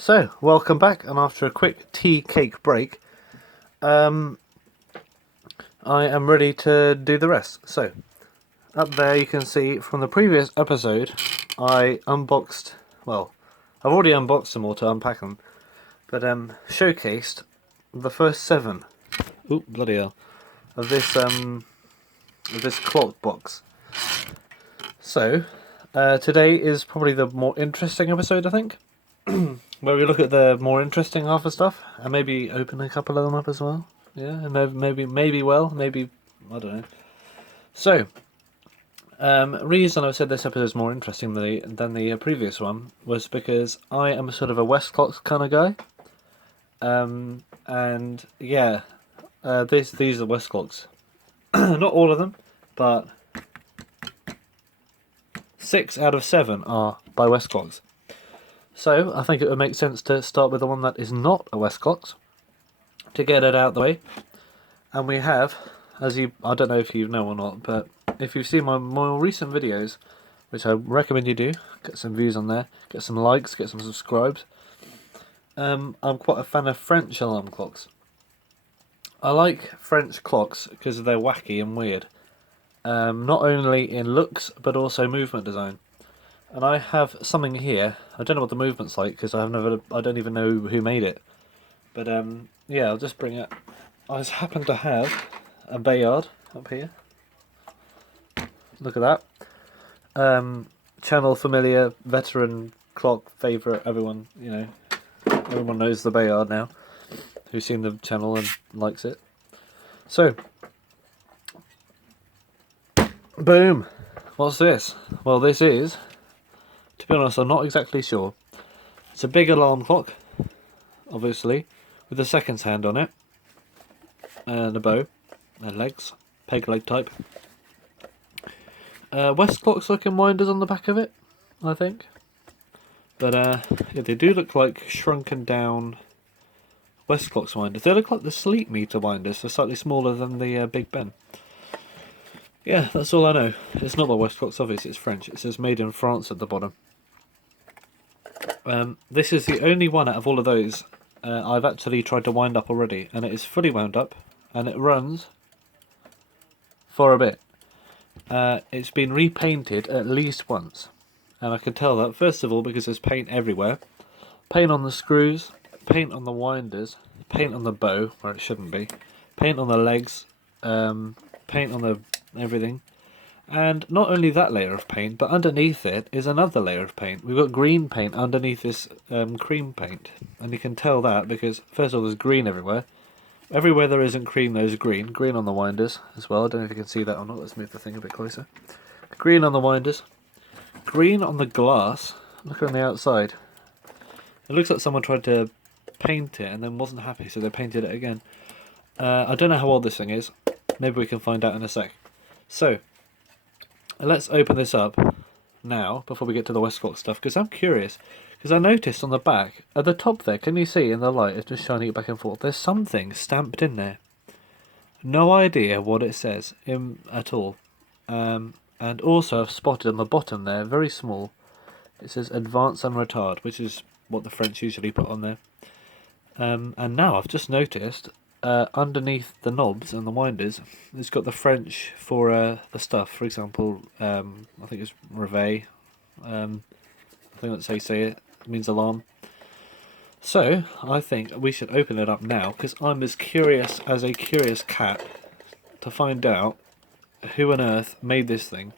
So, welcome back, and after a quick tea cake break, I am ready to do the rest. So, up there you can see from the previous episode, I unboxed, well, I've already unboxed them all to unpack them, but showcased the first 7, oop, bloody hell, of this clock box. So, today is probably the more interesting episode, I think. Where we look at the more interesting half of stuff and maybe open a couple of them up as well. Yeah, and maybe I don't know. So, reason I've said this episode is more interesting than the previous one was because I am sort of a Westclox kind of guy. And yeah, these are Westclox. Not all of them, but 6 out of 7 are by Westclox. So, I think it would make sense to start with the one that is not a Westclox, to get it out of the way. And we have, I don't know if you know or not, but if you've seen my more recent videos, which I recommend you do, get some views on there, get some likes, get some subscribes. I'm quite a fan of French alarm clocks. I like French clocks because they're wacky and weird. Not only in looks, but also movement design. And I have something here. I don't know what the movement's like because I don't even know who made it. But yeah, I'll just bring it. I just happen to have a Bayard up here. Look at that. Channel familiar, veteran clock favourite. Everyone knows the Bayard now. Who's seen the channel and likes it. So, boom. What's this? Well, this is. To be honest, I'm not exactly sure. It's a big alarm clock, obviously, with a seconds hand on it, and a bow, and legs, peg leg type. Westclox looking winders on the back of it, I think. But yeah, they do look like shrunken down Westclox winders. They look like the sleep meter winders, they're slightly smaller than the Big Ben. Yeah, that's all I know. It's not by Westclox, obviously, it's French. It says made in France at the bottom. This is the only one out of all of those I've actually tried to wind up already, and it is fully wound up, and it runs for a bit. It's been repainted at least once, and I can tell that, first of all, because there's paint everywhere. Paint on the screws, paint on the winders, paint on the bow, where it shouldn't be, paint on the legs, paint on the everything. And not only that layer of paint, but underneath it is another layer of paint. We've got green paint underneath this cream paint. And you can tell that because, first of all, there's green everywhere. Everywhere there isn't cream, there's green. Green on the winders as well. I don't know if you can see that or not. Let's move the thing a bit closer. Green on the winders. Green on the glass. Look on the outside. It looks like someone tried to paint it and then wasn't happy, so they painted it again. I don't know how old this thing is. Maybe we can find out in a sec. So, let's open this up now, before we get to the Westclox stuff, because I'm curious. Because I noticed on the back, at the top there, can you see in the light, it's just shining it back and forth, there's something stamped in there. No idea what it says at all. And also I've spotted on the bottom there, very small, it says advance and retard, which is what the French usually put on there. And now I've just noticed, underneath the knobs and the winders, it's got the French for the stuff. For example, I think it's réveil. I think that's how you say it. It means alarm. So I think we should open it up now because I'm as curious as a curious cat to find out who on earth made this thing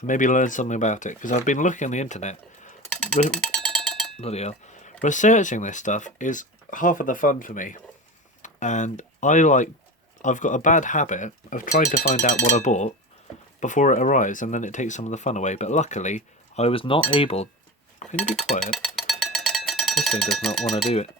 and maybe learn something about it. Because I've been looking on the internet. Bloody hell. Researching this stuff is half of the fun for me. And I've got a bad habit of trying to find out what I bought before it arrives, and then it takes some of the fun away. But luckily, I was not able. Can you be quiet? This thing does not want to do it.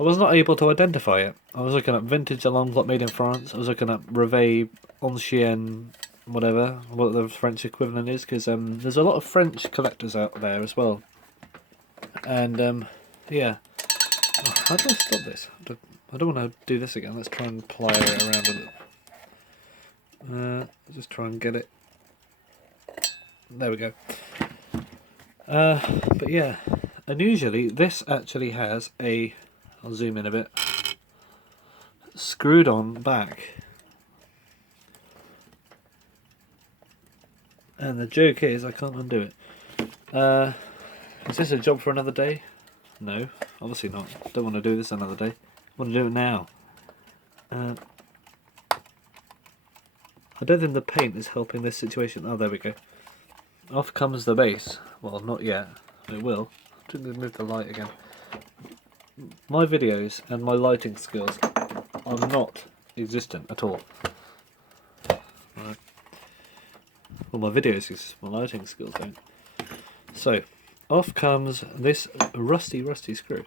I was not able to identify it. I was looking up vintage alarm clock made in France. I was looking up Réveil, Ancien, whatever, what the French equivalent is, because there's a lot of French collectors out there as well. And yeah. Oh, how do I stop this? I don't want to do this again. Let's try and plier it around a little. Just try and get it. There we go. But yeah, And usually this actually has a, I'll zoom in a bit, screwed on back. And the joke is I can't undo it. Is this a job for another day? No, obviously not. Don't want to do this another day. I want to do it now. I don't think the paint is helping this situation. Oh, there we go. Off comes the base. Well, not yet. It will. I think they've moved the light again. My videos and my lighting skills are not existent at all. Right. Well, my videos exist, my lighting skills don't. So, off comes this rusty screw,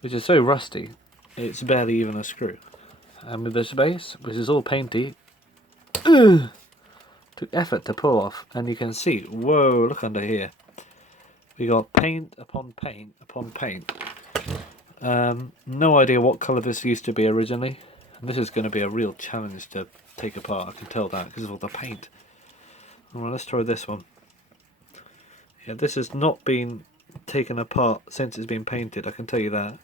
which is so rusty, it's barely even a screw. And with this base, which is all painty, took effort to pull off, and you can see, whoa, look under here. We got paint upon paint upon paint. No idea what colour this used to be originally. And this is going to be a real challenge to take apart, I can tell that, because of all the paint. Alright, let's try this one. Yeah, this has not been taken apart since it's been painted, I can tell you that.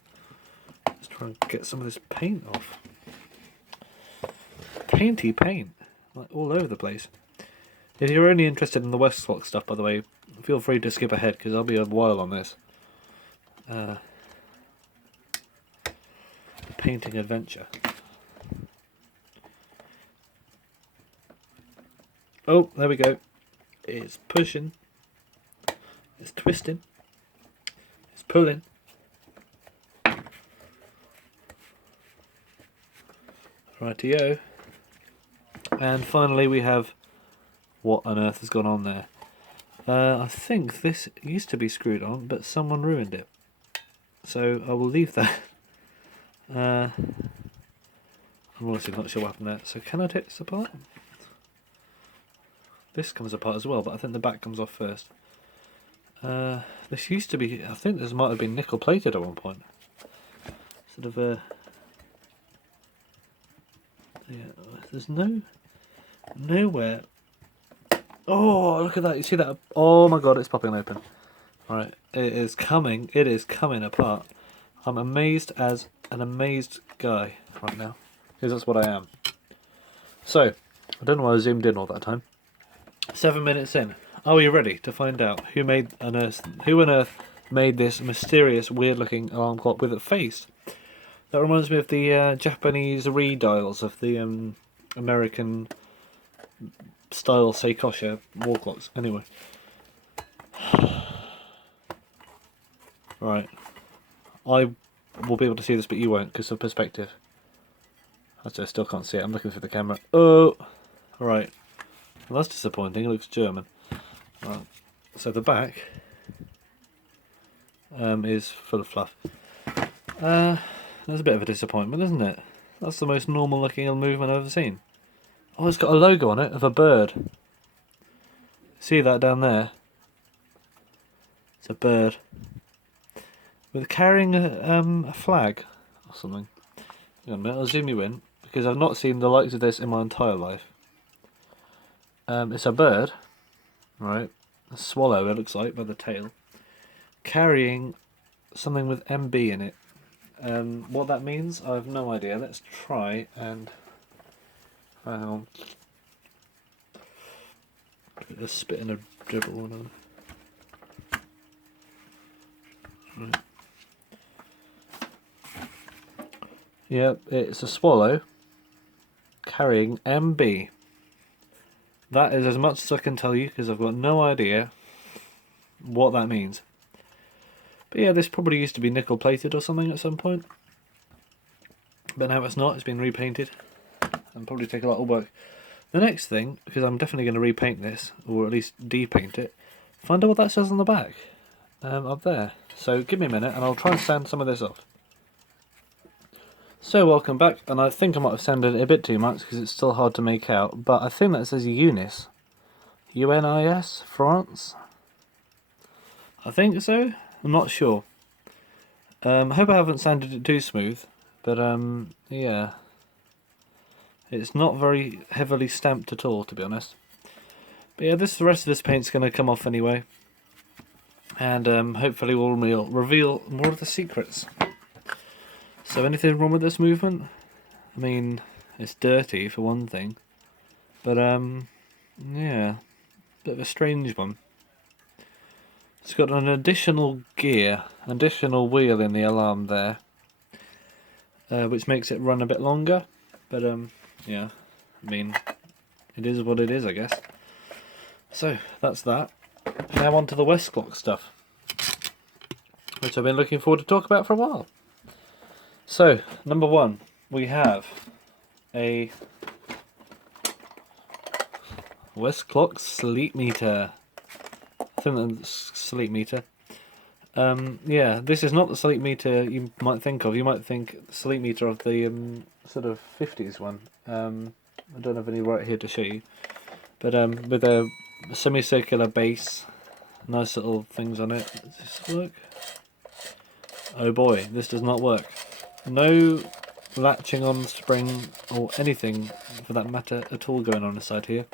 Let's try and get some of this paint off. Painty paint, like all over the place. If you're only interested in the Westclox stuff, by the way, feel free to skip ahead because I'll be a while on this. The painting adventure. Oh, there we go. It's pushing. It's twisting. It's pulling. Rightio. And finally we have what on earth has gone on there. I think this used to be screwed on, but someone ruined it. So I will leave that. I'm honestly not sure what happened there. So can I take this apart? This comes apart as well, but I think the back comes off first. This used to be, I think this might have been nickel plated at one point. Sort of yeah, there's nowhere. Oh, look at that, you see that? Oh my god, it's popping open. Alright, it is coming apart. I'm amazed as an amazed guy right now, because that's what I am. So, I don't know why I zoomed in all that time. 7 minutes in. Are we ready to find out who on earth made this mysterious, weird-looking alarm clock with a face? That reminds me of the Japanese redials of the American style Seikosha wall clocks. Anyway, right. I will be able to see this, but you won't because of perspective. Actually, I still can't see it. I'm looking through the camera. Oh, right. Well, that's disappointing. It looks German. Right. So the back is full of fluff. That's a bit of a disappointment, isn't it? That's the most normal looking movement I've ever seen. Oh, it's got a logo on it of a bird. See that down there? It's a bird with carrying a flag or something. Hang on a minute, I'll zoom you in because I've not seen the likes of this in my entire life. It's a bird, right? A swallow, it looks like, by the tail, carrying something with MB in it. What that means, I have no idea. Let's try and hang on. Let's spit in a dribble on. Right. Yep, it's a swallow carrying MB. That is as much as I can tell you because I've got no idea what that means. But yeah, this probably used to be nickel plated or something at some point. But now it's not, it's been repainted. And probably take a lot of work. The next thing, because I'm definitely going to repaint this, or at least depaint it, find out what that says on the back. Up there. So give me a minute and I'll try and sand some of this off. So welcome back, and I think I might have sanded it a bit too much because it's still hard to make out, but I think that says Unis. UNIS, France? I think so? I'm not sure. I hope I haven't sanded it too smooth, but yeah. It's not very heavily stamped at all, to be honest. But yeah, the rest of this paint's going to come off anyway. and hopefully we'll reveal more of the secrets. So anything wrong with this movement? I mean, it's dirty for one thing, but yeah, bit of a strange one. It's got an additional gear, additional wheel in the alarm there, which makes it run a bit longer, but yeah, I mean, it is what it is, I guess. So, that's that. Now on to the Westclox stuff, which I've been looking forward to talk about for a while. So, number one, we have a Westclox sleep meter. I think that's sleep meter. Yeah, this is not the sleep meter you might think of. You might think sleep meter of the sort of 50s one. I don't have any right here to show you. But with a semicircular base, nice little things on it. Does this work? Oh boy, this does not work. No latching on spring or anything for that matter at all going on inside here.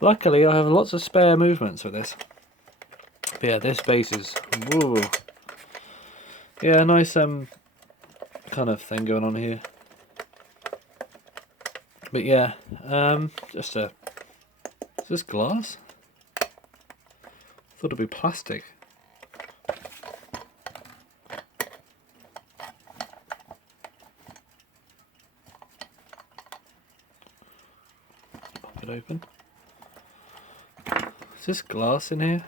Luckily I have lots of spare movements with this. But yeah, this base is... whoa. Yeah, nice kind of thing going on here. But yeah, just a... Is this glass? I thought it'd be plastic. Pop it open. Is this glass in here?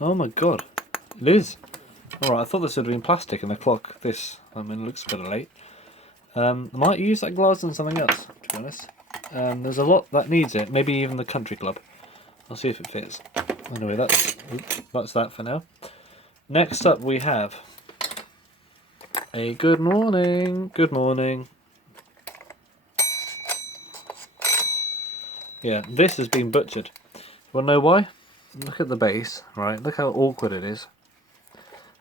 Oh my god, it is! Alright, I thought this would have been plastic in the clock. This, I mean, it looks a bit late. I might use that glass on something else, to be honest. There's a lot that needs it, maybe even the country club. I'll see if it fits. Anyway, that's that for now. Next up we have a good morning. Good morning. Yeah, this has been butchered. Wanna know why? Look at the base, right? Look how awkward it is.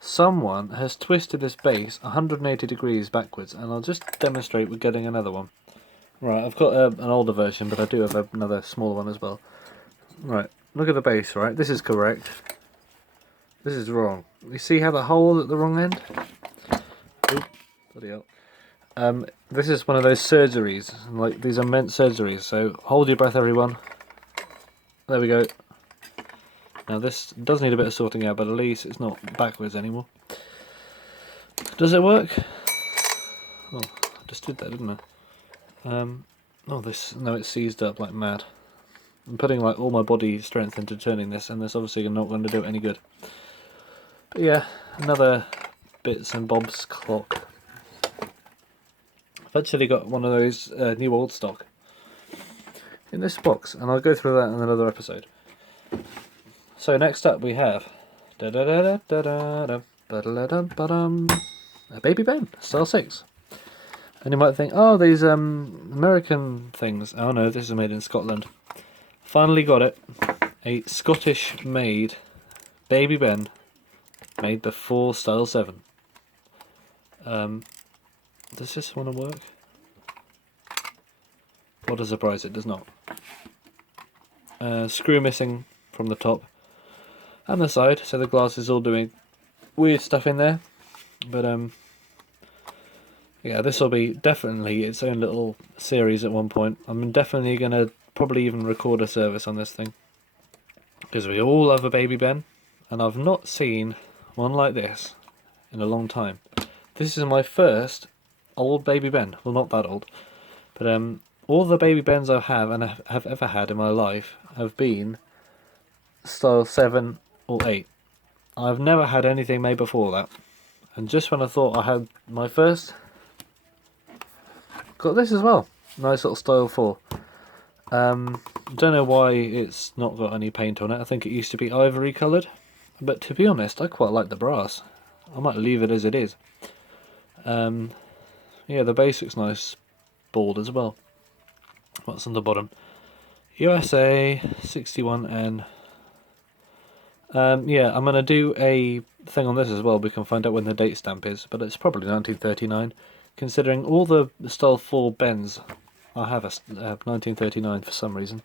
Someone has twisted this base 180 degrees backwards, and I'll just demonstrate with getting another one. Right, I've got an older version, but I do have another smaller one as well. Right, look at the base, right? This is correct. This is wrong. You see how the hole at the wrong end? Oop, bloody hell. This is one of those surgeries. Like, these are meant surgeries, so hold your breath, everyone. There we go. Now this does need a bit of sorting out, but at least it's not backwards anymore. Does it work? Oh, I just did that, didn't I? Oh, no, it's seized up like mad. I'm putting like all my body strength into turning this, and this obviously not going to do it any good. But yeah, another bits and bobs clock. I've actually got one of those new old stock in this box, and I'll go through that in another episode. So next up we have a Baby Ben, Style 6. And you might think, oh, these American things. Oh no, this is made in Scotland. Finally got it. A Scottish made Baby Ben, made before Style 7. Does this want to work? What a surprise, it does not. Screw missing from the top and the side, so the glass is all doing weird stuff in there. But yeah, this will be definitely its own little series at one point. I'm definitely going to probably even record a service on this thing, because we all love a Baby Ben, and I've not seen one like this in a long time. This is my first old Baby Ben. Well, not that old, but all the Baby Bens I have and have ever had in my life have been Style 7 or 8. I've never had anything made before that. And just when I thought I had my first, got this as well. Nice little Style 4. Don't know why it's not got any paint on it. I think it used to be ivory coloured. But to be honest, I quite like the brass. I might leave it as it is. Yeah, the base looks nice, bald as well. What's on the bottom? USA 61N. Yeah, I'm going to do a thing on this as well. We can find out when the date stamp is, but it's probably 1939, considering all the Style 4 Bens I have 1939 for some reason.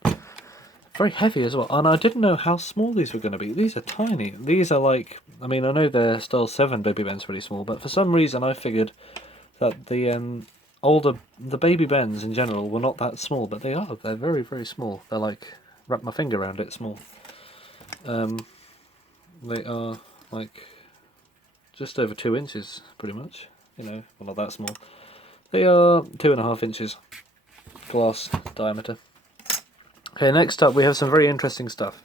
Very heavy as well, and I didn't know how small these were going to be. These are tiny. These are like, I mean, I know they're still 7 baby bens pretty small, but for some reason I figured that the baby bens in general were not that small, but they are. They're very, very small. They're like, wrap my finger around it small. They are like just over 2 inches, pretty much. You know, well, not that small. They are 2.5 inches glass diameter. Okay, next up we have some very interesting stuff.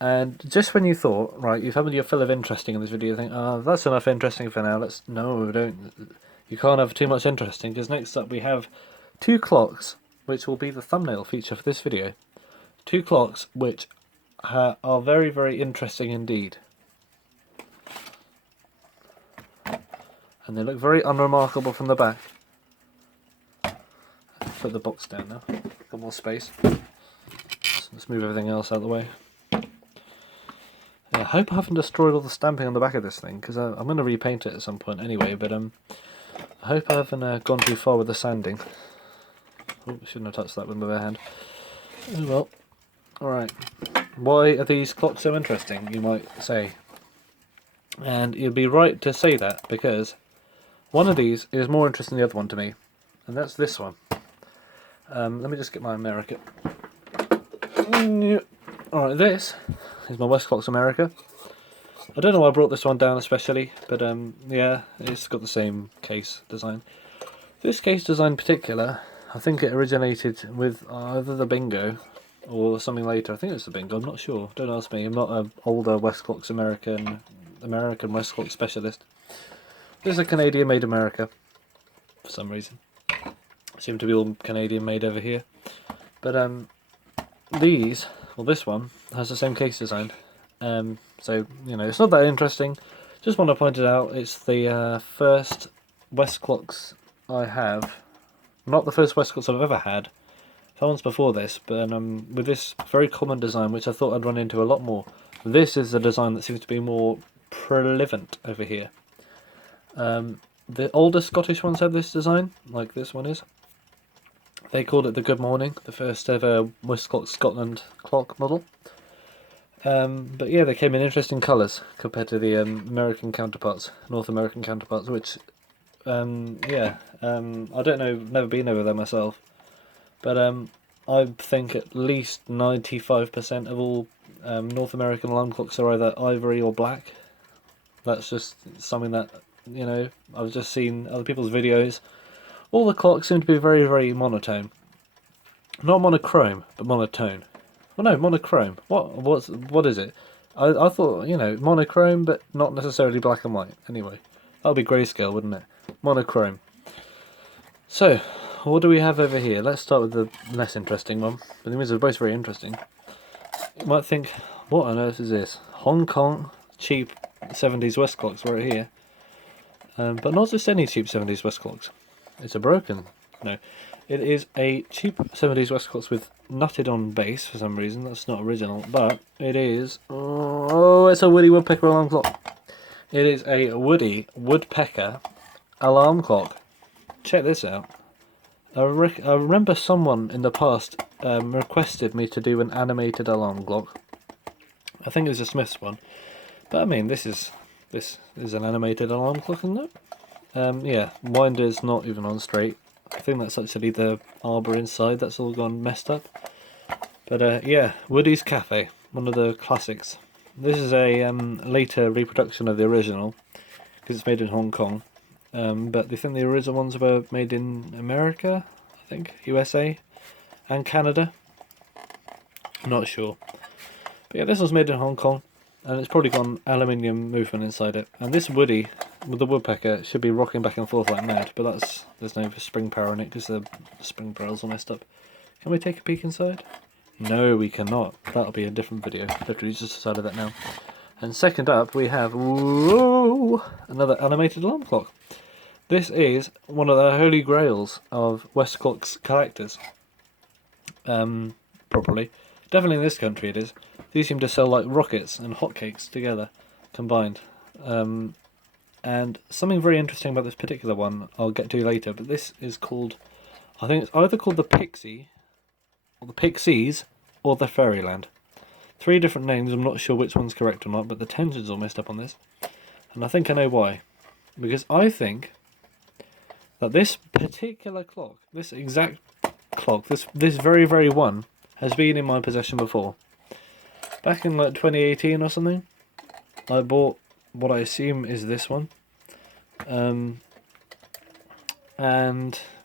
And just when you thought, right, you've had your fill of interesting in this video, you think, that's enough interesting for now. No, don't. You can't have too much interesting, because next up we have 2 clocks, which will be the thumbnail feature for this video. 2 clocks which are very, very interesting indeed. And they look very unremarkable from the back. Put the box down now. Got more space. Let's move everything else out of the way. Yeah, I hope I haven't destroyed all the stamping on the back of this thing, because I'm going to repaint it at some point anyway, but I hope I haven't gone too far with the sanding. Oh, shouldn't have touched that with my bare hand. Oh well. Alright. Why are these clocks so interesting, you might say? And you'd be right to say that, because one of these is more interesting than the other one to me, and that's this one. Let me just get my America. Alright, this is my Westclox America. I don't know why I brought this one down especially, but yeah, it's got the same case design. This case design in particular, I think it originated with either the Bingo or something later. I think it's the Bingo, I'm not sure. Don't ask me, I'm not an older Westclox American Westclox specialist. This is a Canadian made America, for some reason. Seem to be all Canadian made over here. But these, well, this one has the same case design. So, you know, it's not that interesting. Just want to point it out, it's the first Westclox I have. Not the first Westclox I've ever had. One's before this, but with this very common design, which I thought I'd run into a lot more. This is the design that seems to be more prevalent over here. The older Scottish ones have this design, like this one is. They called it the Good Morning, the first ever Westclox Scotland clock model. But yeah, they came in interesting colours compared to the American counterparts, North American counterparts, which, yeah, I don't know, never been over there myself. But I think at least 95% of all North American alarm clocks are either ivory or black. That's just something that, you know, I've just seen other people's videos. All the clocks seem to be very, very monotone. Not monochrome, but monotone. Well, no, monochrome. What is it? I thought, you know, monochrome, but not necessarily black and white. Anyway, that would be grayscale, wouldn't it? Monochrome. So, what do we have over here? Let's start with the less interesting one. But the they're both very interesting. You might think, what on earth is this? Hong Kong cheap 70s Westclox right here. But not just any cheap 70s Westclox. It's a broken. No. It is a cheap 70s Westclox with nutted on base for some reason. That's not original. But it is... Oh, it's a Woody Woodpecker alarm clock. It is a Woody Woodpecker alarm clock. Check this out. I remember someone in the past requested me to do an animated alarm clock. I think it was a Smith's one. But I mean, this is an animated alarm clock, isn't it? Yeah, winder's not even on straight. I think that's actually the arbor inside, that's all gone messed up. But yeah, Woody's Cafe, one of the classics. This is a later reproduction of the original, because it's made in Hong Kong. But I think the original ones were made in America, I think, USA, and Canada. I'm not sure. But yeah, this was made in Hong Kong, and it's probably got an aluminium movement inside it. And this Woody, with the woodpecker, should be rocking back and forth like mad, but there's no spring power in it because the spring barrel's all messed up. Can we take a peek inside? No, we cannot. That'll be a different video. Literally just decided that now. And second up, we have another animated alarm clock. This is one of the holy grails of Westclox collectors. Properly. Definitely in this country it is. These seem to sell like rockets and hotcakes together, combined. And something very interesting about this particular one I'll get to later, but this is called, I think it's either called the Pixie, or the Pixies, or the Fairyland. 3 different names, I'm not sure which one's correct or not, but the tension's all messed up on this. And I think I know why. Because I think that this particular clock, this exact clock, this very, very one, has been in my possession before. Back in like 2018 or something, I bought what I assume is this one. And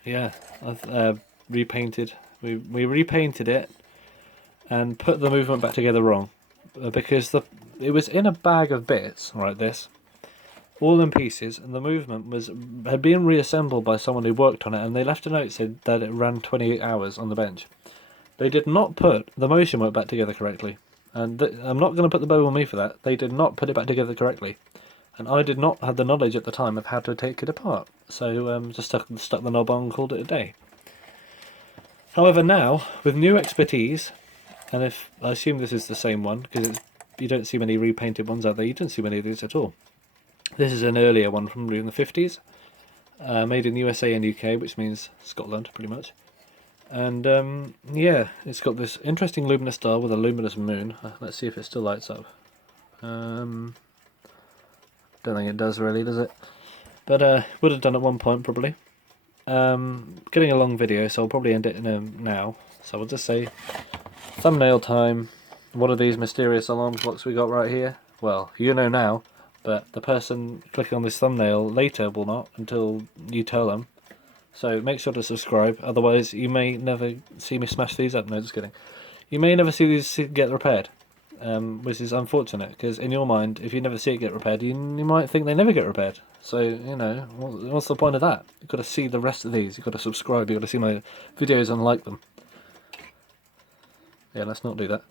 yeah, I've repainted. We repainted it and put the movement back together wrong, because it was in a bag of bits, right? This, all in pieces, and the movement had been reassembled by someone who worked on it, and they left a note said that it ran 28 hours on the bench. They did not put the motion work back together correctly, and I'm not going to put the bow on me for that. They did not put it back together correctly, and I did not have the knowledge at the time of how to take it apart. So just stuck the knob on and called it a day. However, now with new expertise, and if I assume this is the same one because you don't see many repainted ones out there. You don't see many of these at all. This is an earlier one from in the 50s, made in USA and UK, which means Scotland, pretty much. And yeah, it's got this interesting luminous star with a luminous moon. Let's see if it still lights up. Don't think it does really, does it? But would have done at one point probably. Getting a long video, so I'll probably end it now. So I'll just say, thumbnail time. What are these mysterious alarm clocks we got right here? Well, you know now, but the person clicking on this thumbnail later will not until you tell them. So make sure to subscribe, otherwise you may never see me smash these up. No, just kidding. You may never see these get repaired, which is unfortunate, because in your mind, if you never see it get repaired, you might think they never get repaired. So, you know, what's the point of that? You've got to see the rest of these, you've got to subscribe, you've got to see my videos and like them. Yeah, let's not do that.